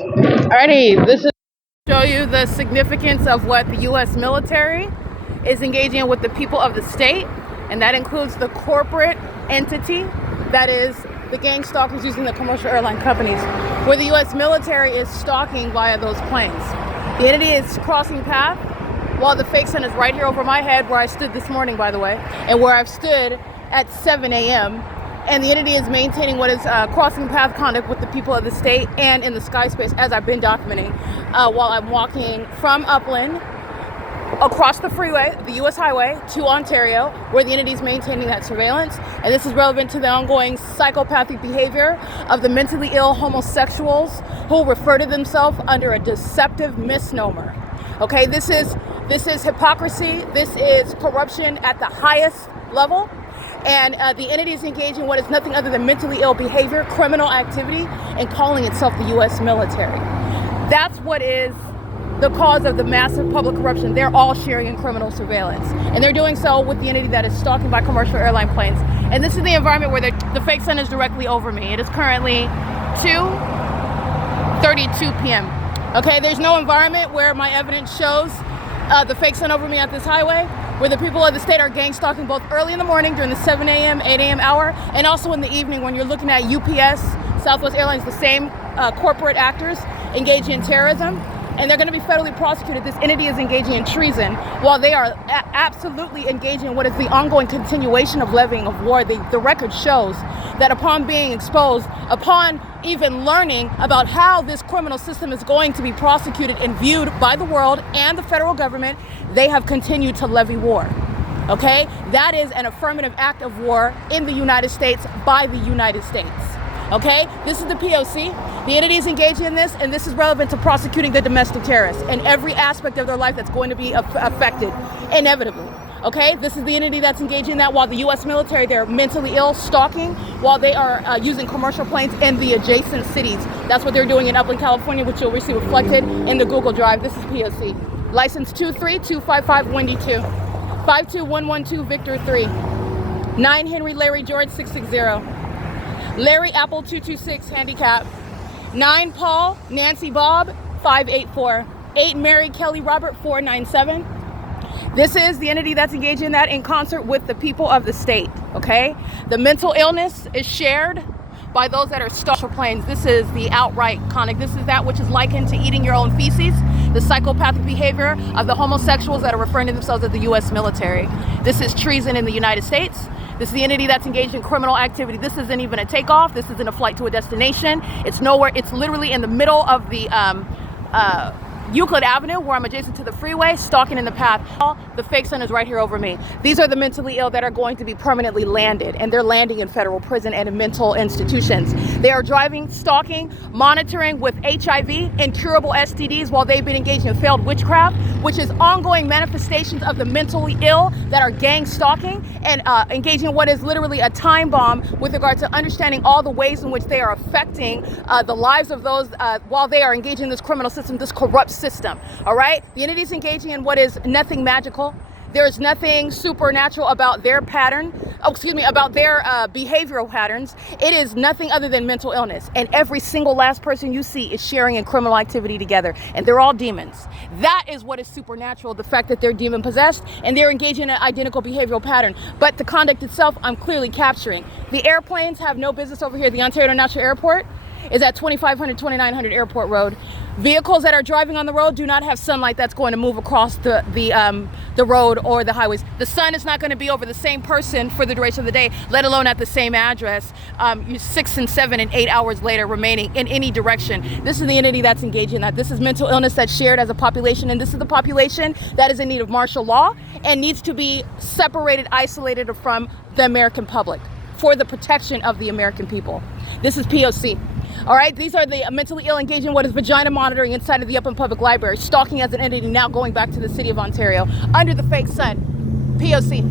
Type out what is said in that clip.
Alrighty, this is to show you the significance of what the U.S. military is engaging in with the people of the state, and that includes the corporate entity that is the gang stalkers using the commercial airline companies, where the U.S. military is stalking via those planes. The entity is crossing path while the fake sun is right here over my head, where I stood this morning, by the way, and where I've stood at 7 a.m. And the entity is maintaining what is crossing path conduct with the people of the state and in the sky space, as I've been documenting, while I'm walking from UPLAND across the freeway, the U.S. highway, to Ontario, where the entity is maintaining that surveillance. And this is relevant to the ongoing psychopathic behavior of the mentally ill homosexuals who refer to themselves under a deceptive misnomer. Okay, this is hypocrisy. This is corruption at the highest level. And the entity is engaging in what is nothing other than mentally ill behavior, criminal activity, and calling itself the U.S. military. That's what is the cause of the massive public corruption. They're all sharing in criminal surveillance. And they're doing so with the entity that is stalking by commercial airline planes. And this is the environment where the fake sun is directly over me. It is currently 2:32 p.m. Okay, there's no environment where my evidence shows the fake sun over me at this highway, where the people of the state are gang stalking both early in the morning during the 7 a.m., 8 a.m. hour, and also in the evening when you're looking at UPS, Southwest Airlines, the same corporate actors engaging in terrorism, and they're going to be federally prosecuted. This entity is engaging in treason while they are absolutely engaging in what is the ongoing continuation of levying of war. The record shows that upon being exposed, upon even learning about how this criminal system is going to be prosecuted and viewed by the world and the federal government, they have continued to levy war. Okay? That is an affirmative act of war in the United States by the United States. Okay? This is the P.O.C. The entity is engaging in this, and this is relevant to prosecuting the domestic terrorists and every aspect of their life that's going to be affected, inevitably. Okay? This is the entity that's engaging in that while the U.S. military, they're mentally ill, stalking, while they are using commercial planes in the adjacent cities. That's what they're doing in Upland, California, which you'll see reflected in the Google Drive. This is P.O.C. License 23255 Wendy 2, 52112 Victor 3, 9 Henry Larry George 660, Larry Apple 226 Handicap, 9 Paul Nancy Bob 584, 8 Mary Kelly Robert 497. This is the entity that's engaging in that in concert with the people of the state. Okay, the mental illness is shared by those that are stalking planes. This is the outright conduct. This is that which is likened to eating your own feces, the psychopathic behavior of the homosexuals that are referring to themselves as the U.S. military. This is treason in the United States. This is the entity that's engaged in criminal activity. This isn't even a takeoff. This isn't a flight to a destination. It's nowhere. It's literally in the middle of the Euclid Avenue, where I'm adjacent to the freeway, stalking in the path. The fake sun is right here over me. These are the mentally ill that are going to be permanently landed, and they're landing in federal prison and in mental institutions. They are driving, stalking, monitoring with HIV, incurable STDs, while they've been engaged in failed witchcraft, which is ongoing manifestations of the mentally ill that are gang stalking and engaging in what is literally a time bomb with regard to understanding all the ways in which they are affecting the lives of those while they are engaging in this criminal system, this corrupt system. All right, the entity is engaging in what is nothing magical. There's nothing supernatural about their pattern, about their behavioral patterns. It is nothing other than mental illness, and every single last person you see is sharing in criminal activity together, and they're all demons. That is what is supernatural, the fact that they're demon possessed and they're engaging in an identical behavioral pattern. But the conduct itself, I'm clearly capturing. The airplanes have no business over here. The Ontario International Airport is at 2500, 2900 Airport Road. Vehicles that are driving on the road do not have sunlight that's going to move across the road or the highways. The sun is not going to be over the same person for the duration of the day, let alone at the same address, 6 and 7 and 8 hours later remaining in any direction. This is the entity that's engaging in that. This is mental illness that's shared as a population, and this is the population that is in need of martial law and needs to be separated, isolated from the American public for the protection of the American people. This is P.O.C. All right, these are the mentally ill engaged in what is vagina monitoring inside of the Upland Public Library, stalking as an entity now going back to the city of Ontario under the fake sun. P.O.C.